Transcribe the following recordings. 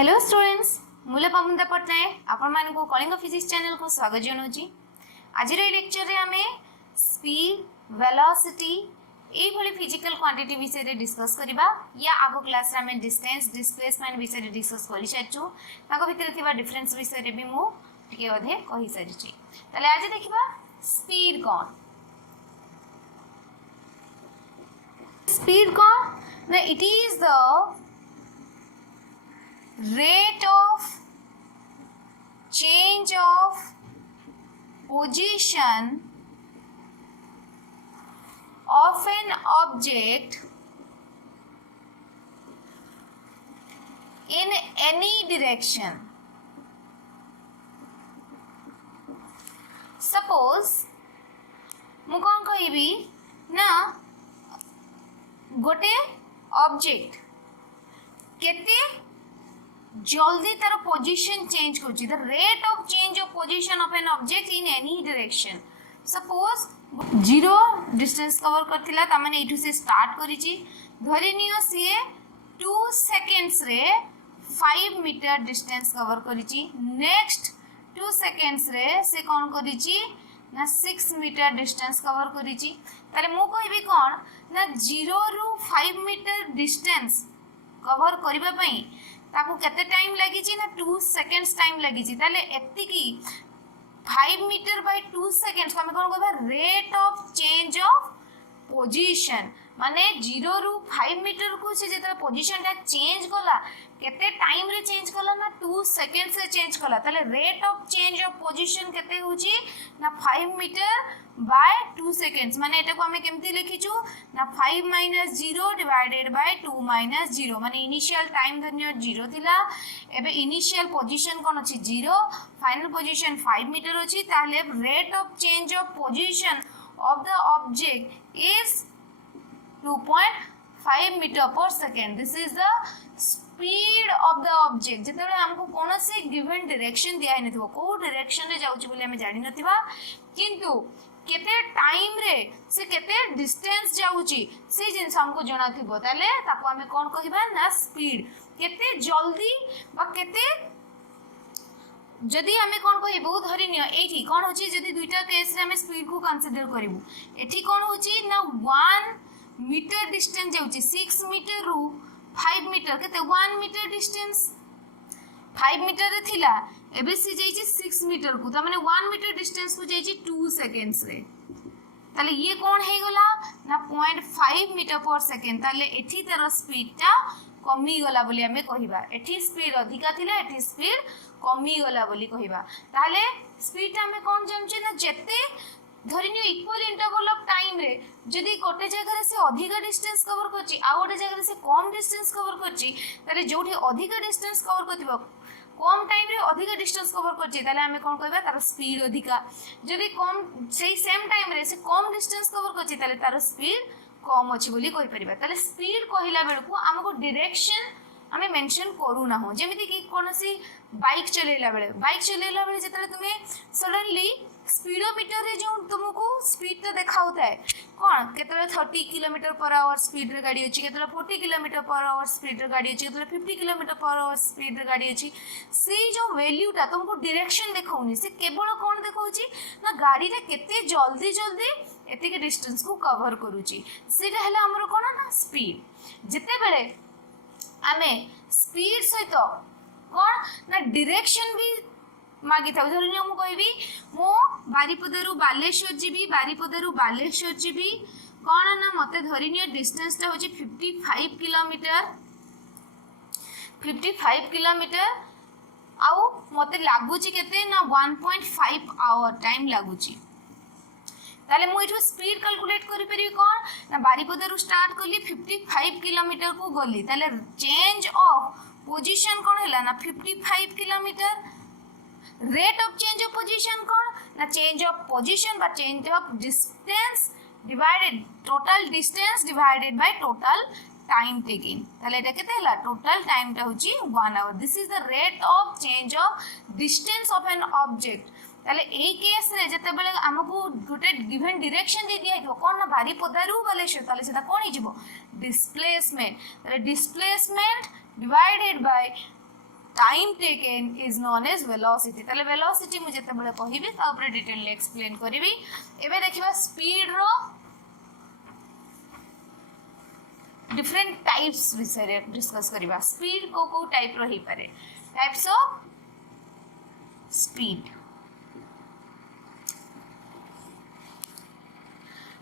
Hello students मूल पामुंदा पट्टनायक आपण मानक कलिंग फिजिक्स चैनल को स्वागत जनाऊँ। आज लेक्चर रे आमे स्पीड वेलोसिटी ये भली फिजिकल क्वांटिटी विषय डिस्कस करबा या आगो क्लास रे आमे डिस्टेंस डिस्प्लेसमेंट विषय डिस्कस करि सारिछु। ताको भितर थिबा डिफरेंस विषय रे भी मु टिके अधे कहि सारिछि। तले आज देखिबा स्पीड कोन। स्पीड कोन ना it is the rate of change of position of an object in any direction. Suppose मु कौन कहिबी ना गोटे ऑब्जेक्ट केते जल्दी तार पोजीशन चेंज करछि। The rate of change of position of an object in any direction. Suppose 0 distance cover करथिला त माने एठु से स्टार्ट करिछि धरि नियो से 2 सेकेंड्स रे 5 मीटर डिस्टेंस कवर करिछि। नेक्स्ट 2 सेकेंड्स रे से कोन करिछि ना 6 मीटर डिस्टेंस कवर करिछि। तारे मु कहबी कोन ना 0 रु 5 मीटर डिस्टेंस कवर करिबा पई ताकू केते टाइम लगी ना 2 सेकेंड्स टाइम लगी। ताले एति की 5 मीटर बाय 2 सेकेंड्स को हमें कोन कहबा rate of change of position. माने 0 रु 5 मीटर को से जेता पोजीशन ता चेंज कला केते टाइम रे चेंज कला ना 2 सेकेंड्स रे चेंज कला। ताले rate of change of position केते होची ना 5 मीटर बाय 2 सेकेंड्स। माने एटा को हमें केमती लिखिचू ना 5 - 0 डिवाइडेड बाय 2 - 0। माने इनिशियल टाइम धन्य 0 थिला एबे इनिशियल पोजीशन कोन अछि 0 फाइनल पोजीशन 5 मीटर अछि। ताले rate of change of position of the object is 2.5 metre per second. This is the speed of the object. जेतेबे हमको कोनोसी गिवन डायरेक्शन दिया है नथिबो को डायरेक्शन रे जाउची बोली हमें जानि नथिबा किंतु केते टाइम रे से केते डिस्टेंस जाउची से जिंस हमको जणा थिबो ताले ताको हमें कोन कहिबा ना स्पीड। केते जल्दी बा केते जदि हमें कोन कहबो धरि नियो एठी कोन होची जदि दुईटा केस रे हमें स्पीड को कंसीडर करिवु एठी कोन होची ना 1 मीटर डिस्टेंस जाउची 6 मीटर रु 5 मीटर केते 1 मीटर डिस्टेंस 5 मीटर रे थिला एबे से जाइची 6 मीटर को त माने 1 मीटर डिस्टेंस को जाइची 2 सेकेंड्स रे। ताले ये कोन हे गला ना 0.5 मीटर पर सेकेंड। ताले एठी तार स्पीड ता कमी गला बोली हमें कहिबा। एठी स्पीड अधिका थिला एठी स्पीड कमी गला बोली कहिबा। ताले स्पीड ता हमें कोन जानचे ना जेते धरिनियो इक्वल इंटरवल ऑफ टाइम रे जदी गोटे जगह रे से अधिका डिस्टेंस कवर करची आ गोटे जगह रे से कम डिस्टेंस कवर करची ताले जोठी अधिका डिस्टेंस कवर करथिबो कम टाइम रे अधिका डिस्टेंस कवर करची ताले हमें कोन कहबा तार स्पीड अधिका। जदी कम सेही सेम टाइम रे से कम डिस्टेंस कवर करची ताले तार स्पीड कम अछि बोली कहि परिबा। ताले स्पीड कहिला बेलकू हमको डायरेक्शन हमें मेंशन करू ना हो। जेमिति कि कोनोसी बाइक चलेला बेले जेतले तुमे सडनली स्पीडोमीटर रे जो तुमको स्पीड तो देखाउता है कोन केतले 30 किलोमीटर पर आवर स्पीड रे गाड़ी अछि केतले 40 किलोमीटर पर आवर स्पीड रे गाड़ी अछि केतले 50 किलोमीटर पर आवर स्पीड रे गाड़ी अछि। से जो वैल्यूटा तुमको डायरेक्शन देखाउनी से केवल कोन देखाउची ना गाड़ी रे केते जल्दी जल्दी एतिके डिस्टेंस को कवर करूची सेटा हला हमर कोन ना स्पीड। जेते बेले आमे स्पीड सहित कोन ना डायरेक्शन भी मागी था धरनी मु कहबी मु बारीपदारू बालेश्वर जीबी बारीपदारू बालेश्वर जीबी कोन ना मते धरनी डिस्टेंस ता होची 55 किलोमीटर आउ मते लागुची केते ना 1.5 आवर टाइम लागुची। ताले मु इठो स्पीड कैलकुलेट करि परिबी कोन ना बारीपदारू स्टार्ट करली 55 किलोमीटर को गली ताले चेंज ऑफ पोजीशन कोन हैला ना 55 kilometre. Rate of change of position कोन ना चेंज ऑफ पोजीशन बा change of distance divided total distance divided by total time taking. ताले एटा केते हला टोटल टाइम ता होची 1 hour. This is the rate of change of distance of an object. ताले एई केस रे जते बेले हमकु गोटे गिवन डायरेक्शन दे दिया हितो कोन ना बारीपदारू बालेश्वर ताले सेटा कोन हिजिबो डिस्प्लेसमेंट। ताले displacement divided by time taken is known as velocity ताले वेलोसिटी मु जते बळे कहिबी ता ऊपर डिटेल एक्सप्लेन करबी एबे देखिबा स्पीड रो डिफरेंट टाइप्स विषय डिस्कस करबा स्पीड को टाइप रो ही पारे types of speed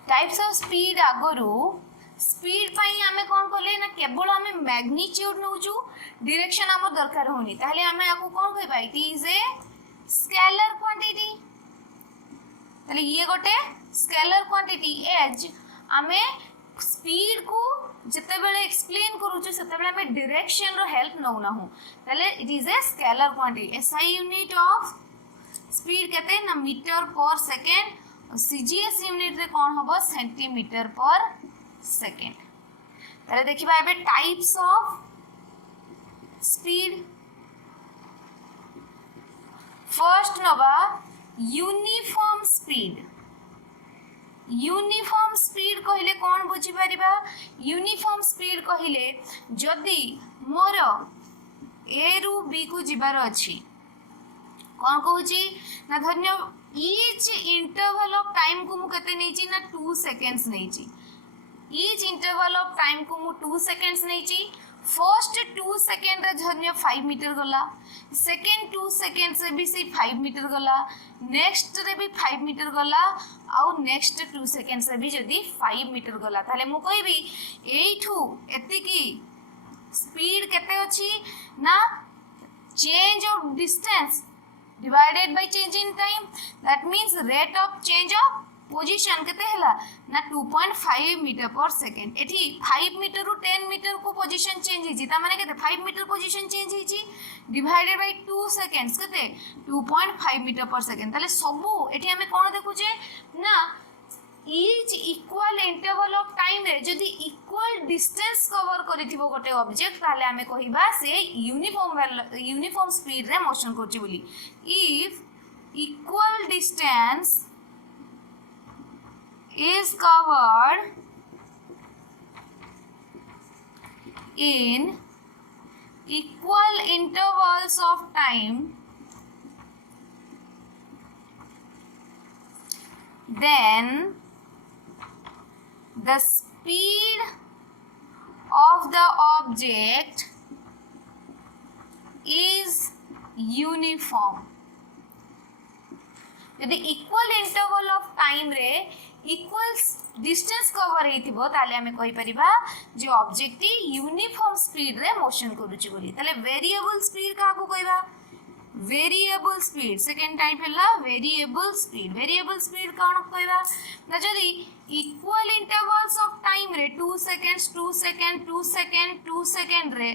types of speed आगरू स्पीड पाई आमे कोन करले ना केवल आमे मैग्नीट्यूड नउजु डायरेक्शन हमर दरकार होनी ताले आमे आको कोन कहबा it is a scalar quantity ताले ये गोटे स्केलर क्वांटिटी एज आमे स्पीड को जते बेले एक्सप्लेन करूछु सेते बेले आमे डायरेक्शन रो हेल्प नउ ना हो ताले it is a scalar quantity SI unit of speed केते ना मीटर पर सेकंड सीजीएस यूनिट रे कोन होबो सेंटीमीटर पर सेकेंड ताले देखिबा एबे टाइप्स ऑफ स्पीड फर्स्ट नबा यूनिफॉर्म स्पीड यूनिफॉर्म स्पीड कहिले कोन बुझी परिबा यूनिफॉर्म स्पीड कहिले जदी मोर ए रु बी को जिबार अछि कोन कहूची ना धन्य ईच इंटरवल ऑफ टाइम को मु कते नैची ना 2 सेकंड्स नैची ईच इंटरवल ऑफ टाइम को मु 2 सेकंड्स नैची फर्स्ट 2 सेकंड रे धन्य 5 मीटर गला सेकंड 2 सेकंड से भी से 5 मीटर गला नेक्स्ट रे भी 5 मीटर गला आउ नेक्स्ट 2 सेकंड से भी जदी 5 मीटर गला ताले मु कहबी एठू एति की स्पीड केते अछि ना change of distance divided by change in time that means rate of change of position केते हला ना 2.5 मीटर पर सेकंड एठी 5 मीटर रु 10 मीटर को पोजीशन चेंज हिची ता माने केते 5 मीटर पोजीशन चेंज हिची डिवाइडेड बाय 2 सेकंड्स केते 2.5 मीटर पर सेकंड ताले सबु एठी हमें कोन देखुचे ना each equal interval of time रे जदी equal distance cover करिथिबो गोटे ऑब्जेक्ट ताले हमें कहिबा से यूनिफॉर्म स्पीड रे मोशन करछि बोली if equal distance is covered in equal intervals of time then the speed of the object is uniform यदि इक्वल इंटरवल ऑफ टाइम रे इक्वल डिस्टेंस कवर हेतिबो ताले हमें कहि परिबा जे ऑब्जेक्ट यूनिफॉर्म स्पीड रे motion करूची बोली ताले वेरिएबल स्पीड का को कहबा वेरिएबल स्पीड सेकंड टाइप हला वेरिएबल स्पीड कौन कहबा ना जदी इक्वल इंटरवल्स ऑफ टाइम रे 2 सेकंड्स 2 सेकंड 2 सेकंड 2 सेकंड रे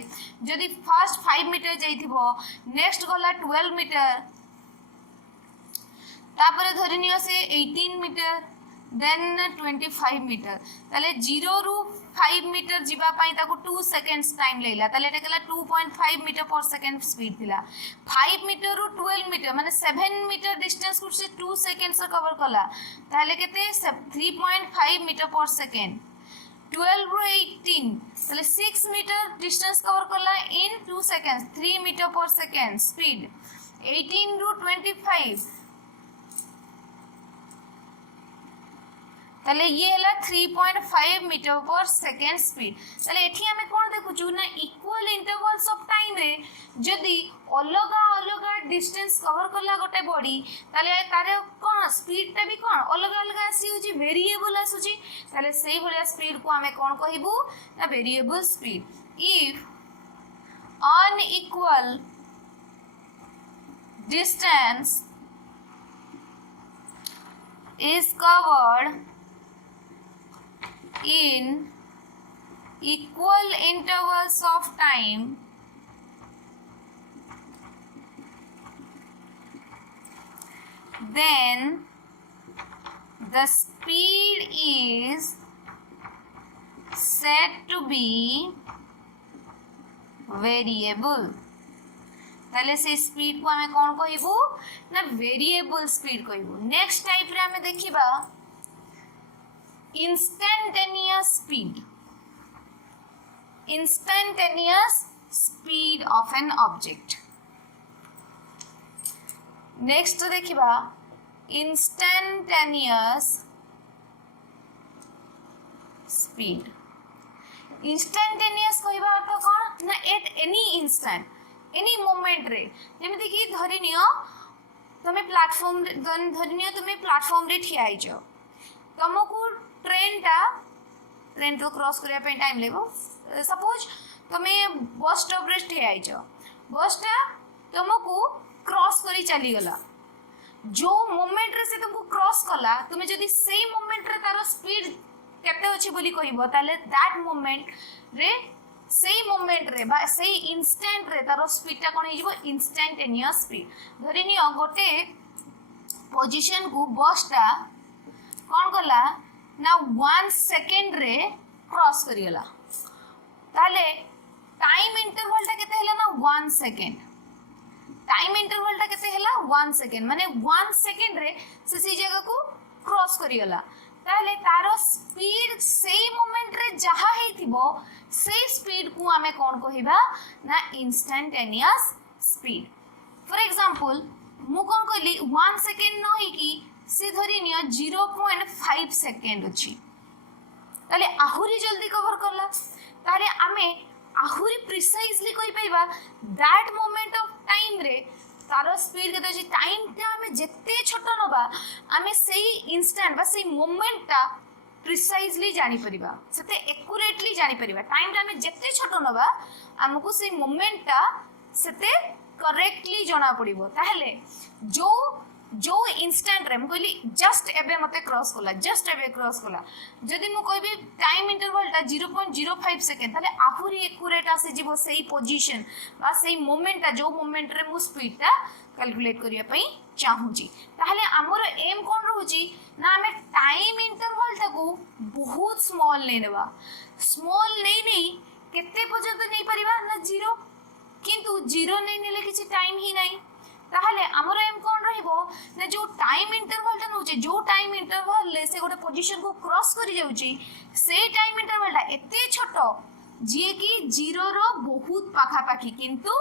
जदी फर्स्ट 5 मीटर जाइथिबो नेक्स्ट गला 12 मीटर तापर धरिनियो से 18 मीटर देन 25 मीटर ताले 0 रु 5 मीटर जीवा पाई ताको 2 सेकंड्स टाइम लेला ताले एटा कला 2.5 मीटर पर सेकंड स्पीड थिला 5 मीटर रु 12 मीटर माने 7 मीटर डिस्टेंस को से 2 सेकंड्स कवर कला ताले केते 3.5 मीटर पर सेकंड 12 रु 18 ताले 6 मीटर डिस्टेंस कवर कला इन 2 सेकंड्स 3 मीटर पर सेकंड स्पीड 18 रु 25 ताले ये हला 3.5 मीटर पर सेकंड स्पीड ताले एठी हमें कोन देखुचु ना इक्वल इंटरवल्स ऑफ टाइम रे जदी अलगा अलगा डिस्टेंस कवर करला गोटे बॉडी ताले तारे कोन स्पीड ता भी कोन अलगा अलगा आसी होची वेरिएबल आसुची ताले सेही भलिया स्पीड को हमें कोन कहिबु ना variable speed if unequal distance is covered in equal intervals of time then the speed is said to be variable ताले से स्पीड को हमें कौन कहबू ना वेरिएबल स्पीड कहबू नेक्स्ट टाइप रे हमें देखिबा instantaneous speed of an object next देखिबा इंस्टैंटेनियस स्पीड। इंस्टैंटेनियस कहबा अर्थ कोन ना at any instant any moment रे जेमिति कि धरि नियो तुमे प्लेटफॉर्म धरि नियो तुमे प्लेटफॉर्म रे ठिया आइ जाओ तुमको ट्रेन तो क्रॉस करिया पे टाइम लेबो सपोज तुमे बस स्टॉप रे ठिया आइ जाओ बसटा तुमको क्रॉस करी चली गला जो मोमेंट रे से तुमको क्रॉस कला तुमे जदी सेही मोमेंट रे तारो स्पीड केते अछि बोली कहिबो ताले दैट मोमेंट रे सेही मोमेंट रे बा सेही इंस्टेंट रे तारो स्पीड ता कोन हिजबो इंस्टैंटेनियस स्पीड। धरि नियो गोटे पोजीशन को बसटा कोन कला ना 1 सेकंड रे क्रॉस करी गला ताले टाइम इंटरवल ता केते हला ना 1 सेकंड टाइम इंटरवल ता केते हला 1 सेकंड माने 1 सेकंड रे से जगह को क्रॉस करी गला ताले तारो स्पीड सेही मोमेंट रे जहा हेतिबो से स्पीड को हमें कोन कहिबा ना इंस्टैंटेनियस स्पीड। फॉर एग्जांपल मु कोन कहली 1 सेकंड न होई कि से धरि नियो 0.5 सेकंड अछि ताले आहुरी जल्दी कवर करला ताले हमें आहुरी प्रिसाइजली कहि पाइबा दैट मोमेंट ऑफ टाइम रे तारो स्पीड केते अछि टाइम ता हमें जत्ते छोट नबा हमें सेही इंस्टेंट बा सेही मोमेंट ता प्रिसाइजली जानि परिबा सेते एक्यूरेटली जानि परिबा टाइम ता हमें जत्ते छोट नबा हमको सेही मोमेंट ता सेते करेक्टली जणा पड़िबो ताहले जो जो इंस्टेंट रे म कहली जस्ट एबे मते क्रॉस कला जदि मु कहबी टाइम इंटरवल ता 0.05 सेकंड ताले आहुरी एक्यूरेट आसे जीवो सही पोजीशन बा सही मोमेंट ता जो मोमेंट रे मु स्पीड ता कैलकुलेट करिया पई चाहूची ताहले हमर एम कोन रहूची ना हमें टाइम इंटरवल ता को बहुत स्मॉल नै नेबा स्मॉल नै केते पर्यंत नै परिबा ना 0 किंतु 0 नै नेले किछि टाइम ही नै ताहले हमर एम कोन रहइबो ना जो टाइम इंटरवल ता नउचे जो टाइम इंटरवल ले से गोटे पोजीशन को क्रॉस करि जाउची से टाइम इंटरवल ता एते छोटो जे कि 0 रो बहुत पाखा पाखी किंतु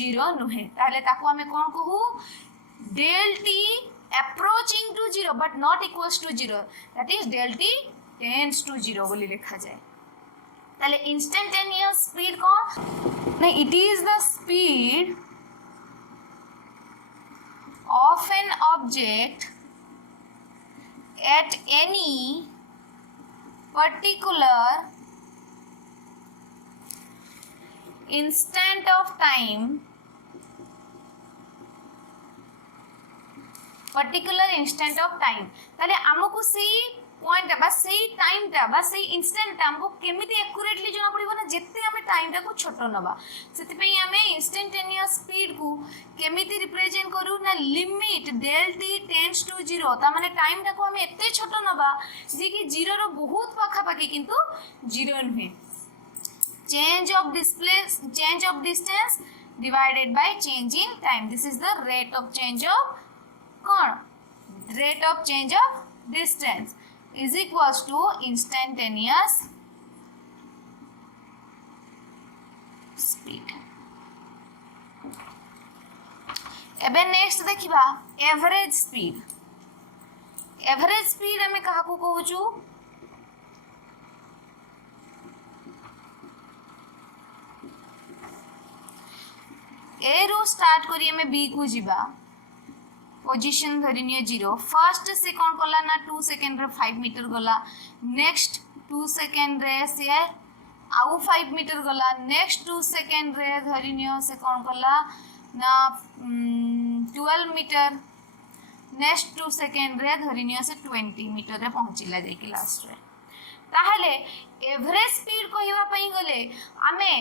0 नुहे ताहले ताको हमें कोन कहू del t approaching to 0 but not equals to 0 that is del t tends to 0 बोली लिखा जाए ताहले इंस्टैंटेनियस स्पीड कोन ना it is the speed of an object at any particular instant of time ताले हमको सही पॉइंट बा सही टाइम ता बा सही इंस्टेंट ता हमको केमिति एक्यूरेटली जना पड़िबो ना जत्ते हमें टाइम ता को छोटो नबा सेति पई हमें इंस्टैंटेनियस स्पीड को केमिति रिप्रेजेंट करू ना limit del t tends to 0 ता माने टाइम ता को हमें एते छोटो नबा जे कि 0 रो बहुत पाखा पाखी किंतु 0 नहे change of distance divided bye change in time this is the rate of change of distance is equals to instantaneous speed। एबे नेक्स्ट देखिबा एवरेज स्पीड हमें कहा को कहूचु ए रो स्टार्ट करी हमें बी को जिबा पोजीशन धरिनियो 0 फर्स्ट से कोन कला ना 2 सेकंड रे 5 मीटर गला नेक्स्ट 2 सेकंड रे से आउ 5 मीटर गला नेक्स्ट 2 सेकंड रे धरिनियो से कोन कला ना 12 मीटर नेक्स्ट 2 सेकंड रे धरिनियो से 20 मीटर रे पहुंचिला जाय कि लास्ट रे ताहले एवरेज स्पीड कहिबा पई गले हमें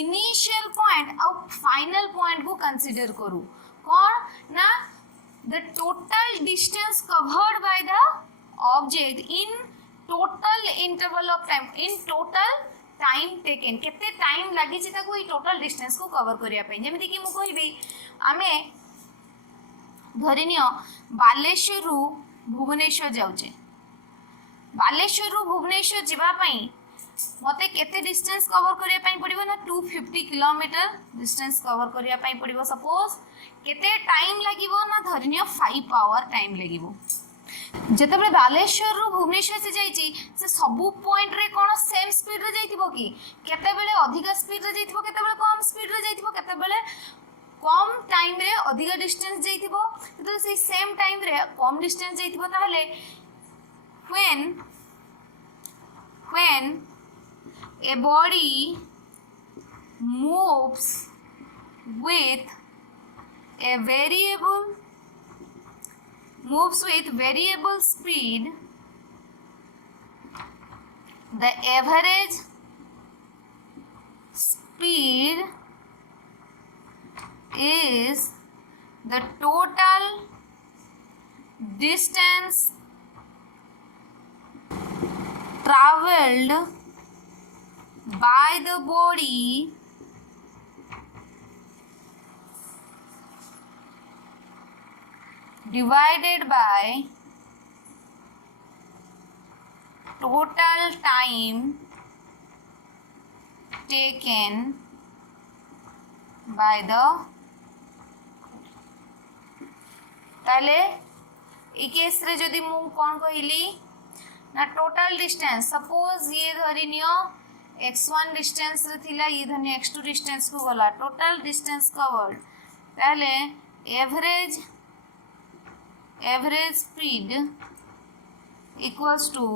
इनिशियल पॉइंट और फाइनल पॉइंट को कंसीडर करू कोन ना the total distance covered by the object in total interval of time in total time taken केते टाइम लागि छै ताको ई टोटल डिस्टेंस को कवर करिया पई जेमिति कि मु कहिबी हमें धरिनियो बालेश्वर रु भुवनेश्वर जाउचे बालेश्वर रु भुवनेश्वर जिबा पई मते केते डिस्टेंस कवर करिया पई पड़िबो ना 250 किलोमीटर डिस्टेंस कवर करिया पई पड़िबो सपोज केते टाइम लागिबो ना धरिनियो 5 आवर टाइम लागिबो जेतेबेले बालेश्वर रु भुवनेश्वर से जाइची से सबु पॉइंट रे कोन सेम स्पीड रे जाइतिबो कि केतेबेले अधिक स्पीड रे जाइतिबो केतेबेले कम स्पीड रे जाइतिबो केतेबेले कम टाइम रे अधिक डिस्टेंस जाइतिबो तो से सेम टाइम रे कम डिस्टेंस जाइतिबो ताहले when a body moves with variable speed, the average speed is the total distance traveled by the body divided by total time taken by the ताले ई case रे जदि मु कोन कहली ना टोटल डिस्टेंस सपोज ये धरि नियो x1 डिस्टेंस रे थिला ये धरि x2 डिस्टेंस को गला टोटल डिस्टेंस कवर्ड ताले average speed equals to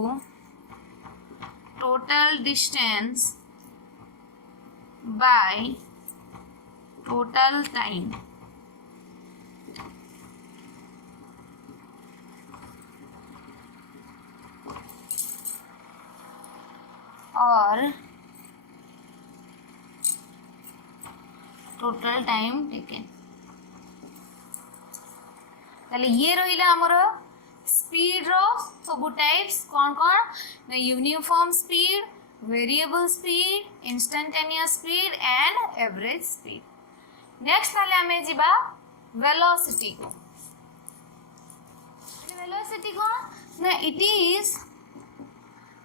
total distance by total time और टोटल टाइम टेकन ताले ये रहिला हमर स्पीड रो सब टाइप्स कौन कौन uniform speed variable speed instantaneous speed and average speed next ताले हमें जीबा वेलोसिटी को वेलोसिटी को ना it is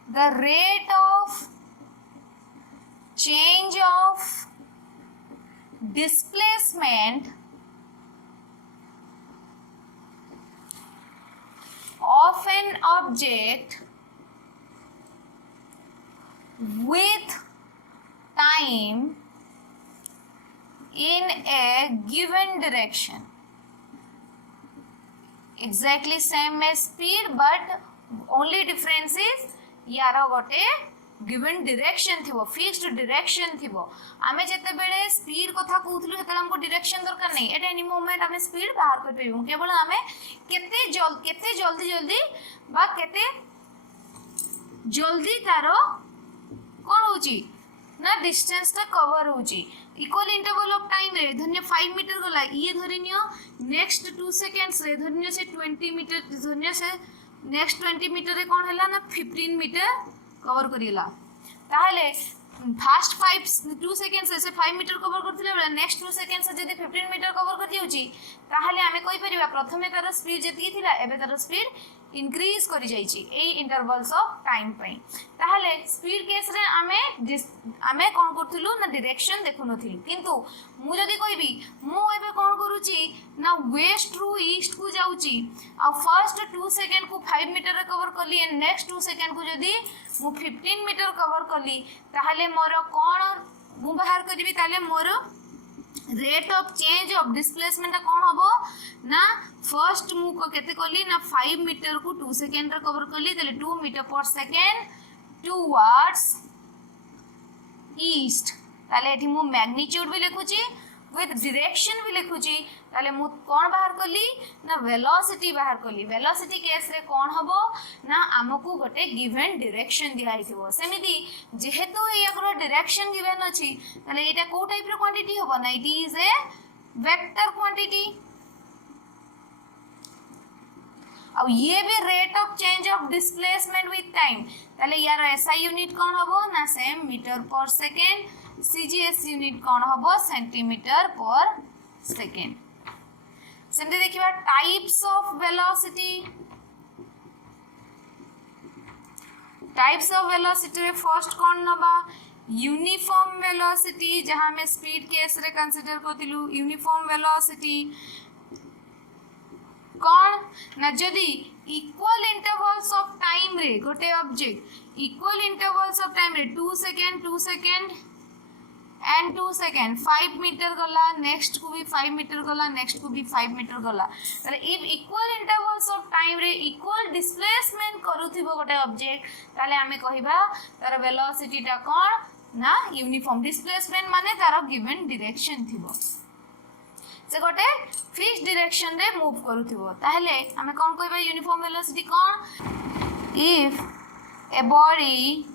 the rate of change of displacement of an object with time in a given direction. Exactly same as speed, but only difference is यार गोटे given direction थिबो fixed direction थिबो आमे जते बेले स्पीड कथा कहउथलु हेतले हमको डायरेक्शन दरकार नै एट एनी मोमेंट आमे स्पीड बाहर कर पेबु केवल आमे केते जल्दी बा केते जल्दी तारो कोन होची ना डिस्टेंस ता कवर होची इक्वल इंटरवल ऑफ टाइम रे धन्य 5 मीटर गला ये धरिनियो नेक्स्ट 2 सेकंड्स रे धरिनियो से 20 मीटर धरिनियो से नेक्स्ट 20 मीटर रे कोन हला ना 15 मीटर कवर करिला ताहले फास्ट 2 सेकंड से 5 मीटर कवर करथिले बेला नेक्स्ट 2 सेकंड से जदी 15 मीटर कवर कर दिउची ताहले हमें कहि परिबा प्रथमे तार स्पीड जति थिला एबे तार स्पीड इंक्रीज करि जाईची ए इंटरवल्स ऑफ टाइम पई ताहले स्पीड केस रे आमे कोन करथिलु ना डायरेक्शन देखुनथिलु किंतु मु जदी कहबी मु एबे कोन करूची ना वेस्ट रु ईस्ट को जाउची आ फर्स्ट 2 सेकंड को 5 मीटर कवर करली एंड नेक्स्ट 2 सेकंड को जदी मु 15 मीटर कवर करली ताहले मोर कोन मु बाहर करबी ताहले मोर rate of change of displacement कौन हबो ना फर्स्ट मु को केते करली ना 5 मीटर को 2 सेकंड रे कवर करली तले 2 मीटर पर सेकंड टुवर्ड्स ईस्ट ताले एठी मु मैग्नीट्यूड भी लिखुची विथ डायरेक्शन भी लिखुची ताले मु कोन बाहर करली ना वेलोसिटी बाहर करली वेलोसिटी केस रे कोन हबो ना हमकु गोटे गिवन डायरेक्शन दिया हिथिबो सेमिति जेहेतु याकर डायरेक्शन गिवन अछि ताले एटा को टाइप रो क्वांटिटी हबो ना it is a vector quantity अब ये भी rate of change of displacement with time ताले यार एसआई यूनिट कोन हबो ना सेम मीटर पर सेकंड सीजीएस यूनिट कौन हबो सेंटीमीटर पर सेकंड सेमते देखिबा types of velocity types of velocity रे फर्स्ट कौन नबा यूनिफॉर्म वेलोसिटी जहां में स्पीड केस रे कंसीडर करथिलु यूनिफॉर्म वेलोसिटी कौन ना जदी इक्वल इंटरवल्स ऑफ टाइम रे गोटे object equal intervals of time रे 2 second 2 second and 2 second 5 metre गला नेक्स्ट को भी 5 मीटर गला नेक्स्ट को भी 5 मीटर गला ताले if equal intervals of time रे इक्वल डिस्प्लेसमेंट करूथिबो गोटे ऑब्जेक्ट ताले हमें कहिबा तार वेलोसिटी टा कोन ना यूनिफॉर्म डिस्प्लेसमेंट माने तार गिवन डायरेक्शन थिबो से गोटे फिक्स डायरेक्शन रे मूव करूथिबो ताहले हमें कोन कहिबा यूनिफॉर्म वेलोसिटी कोन if a body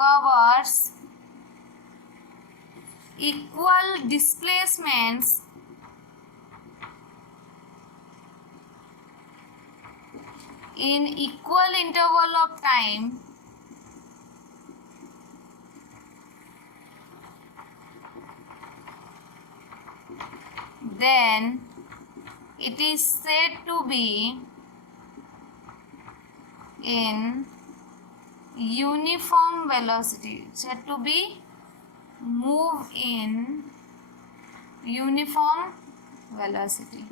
covers equal displacements in equal interval of time then it is said to be in uniform velocity, said to be move in uniform velocity.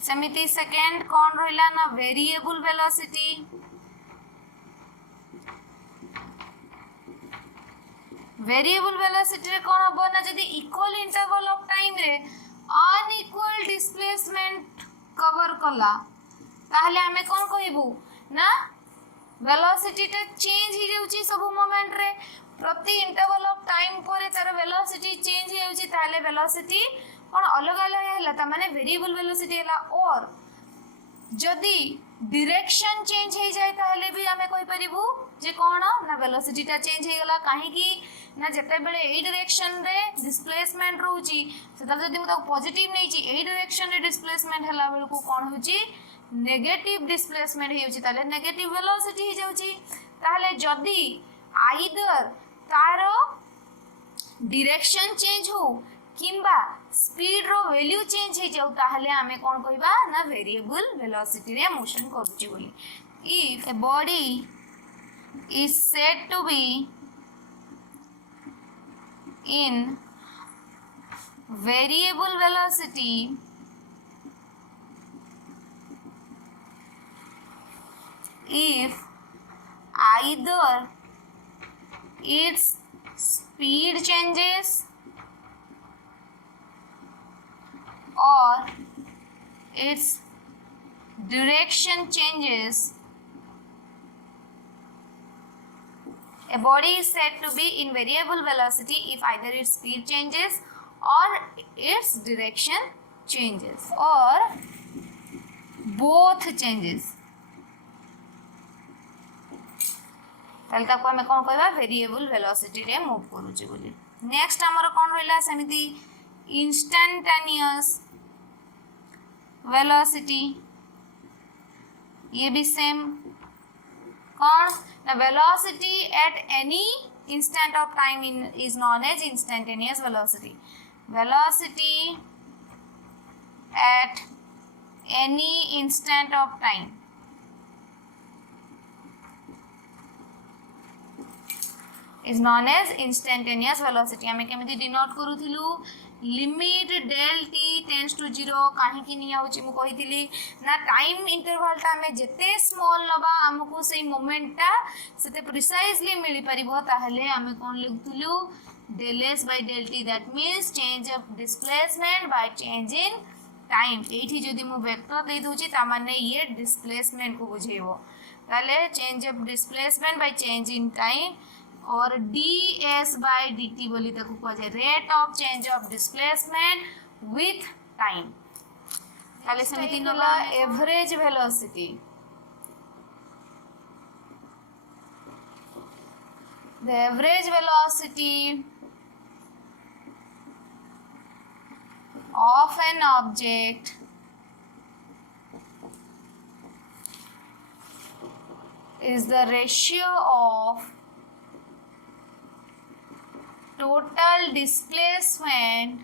सेमिति second कौन रहिला ना वेरिएबल वेलोसिटी वेरिएबल वेलोसिटी रे कौन हबो ना जदी equal interval of time रे अनइक्वल डिस्प्लेसमेंट कवर कला ताहले हमें कौन कहबू ना वेलोसिटी टा चेंज ही जाउची सब मोमेंट रे प्रति इंटरवल ऑफ टाइम पर तार वेलोसिटी चेंज हो जाउची ताहले वेलोसिटी कोन अलग अलग हैला त माने वेरिएबल वेलोसिटी हैला और जदी डायरेक्शन चेंज हो जाय ताहले भी हमें कहि परिबू जे कोन ना वेलोसिटी टा चेंज हो गला काहे की ना जते बेले ए डायरेक्शन रे डिस्प्लेसमेंट रहउची सेता जदी म पॉजिटिव नै छी ए डायरेक्शन रे डिस्प्लेसमेंट हैला बेल को कोन होची नेगेटिव डिस्प्लेसमेंट हो जाउची ताहले नेगेटिव वेलोसिटी हो जाउची ताहले जदी आइदर तार डायरेक्शन चेंज हो किंबा स्पीड रो वैल्यू चेंज हो जाउ ताहले हमें कोन कहबा ना वेरिएबल वेलोसिटी रे मोशन करूची बोली if a body is said to be in variable velocity if either its speed changes or its direction changes. A body is said to be in variable velocity if either its speed changes or its direction changes or both changes. ताले ताको हमें कोन कहबा variable velocity रे move करूची बोली next हमर कोन रहला समिति इंस्टैंटेनियस वेलोसिटी ये भी सेम कौन the velocity at any instant of time is known as instantaneous velocity. Velocity at any instant of time is known as instantaneous velocity. हमें केमिति डिनोट करूथिलु limit del t tends to 0 काहे कि निया होची मु कहिथिली ना टाइम इंटरवल टा में जते स्मॉल नबा हमकु सेई मोमेंट टा सेते प्रिसाइजली मिली परिबो ताहले हमें कोन लिखथुलु del s by del t that means change of displacement by change in time एठी जदी मु वेक्टर दे दोची ता माने ये डिस्प्लेसमेंट को बुझेबो ताले change of displacement by change in time और ds by dt बोली ताको कहे rate of change of displacement with time ताले समिति नला average velocity the average velocity of an object is the ratio of total displacement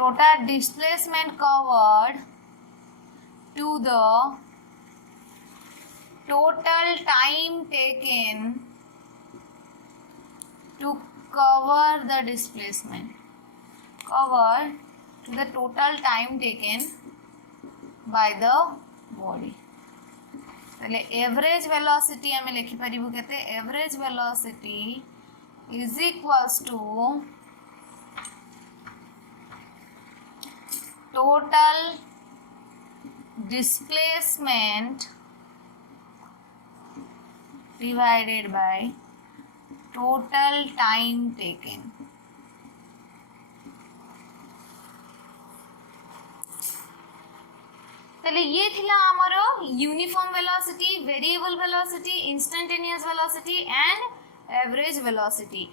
total displacement covered to the total time taken to cover the displacement, cover to the total time taken by the body. पहले average velocity आम लिखिपर के average velocity is equals to total displacement divided by total time taken. ताले ये थिला हमर uniform velocity, variable velocity, instantaneous velocity and average velocity.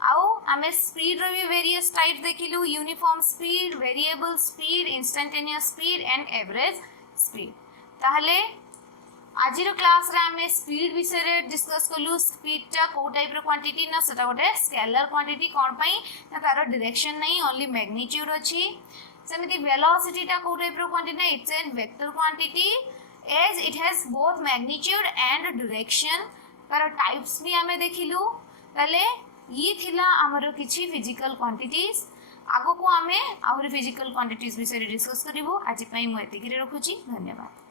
आउ आमे स्पीड रो भी वेरियस टाइप देखिलु, uniform speed, variable speed, instantaneous speed and average speed. ताहले आजिर क्लास रे आमे स्पीड विषय रे डिस्कस कलु. स्पीड टा को टाइप रो क्वांटिटी ना सेटा गोटे स्केलर क्वांटिटी. कोन पई ना तारो डायरेक्शन नहीं, ओनली मैग्नीट्यूड अछि. सेमिति वेलोसिटी टा को टाइप रो क्वांटिटी ना, it's an vector quantity as it has both magnitude and direction. तार टाइप्स भी आमे देखिलु. ताले ये थिला हमरो किछि फिजिकल क्वांटिटीज. आगो को आमे आउरी फिजिकल क्वांटिटीज विषय रे डिस्कस करिवो. आज पई म एतिकी रे रखुची. धन्यवाद.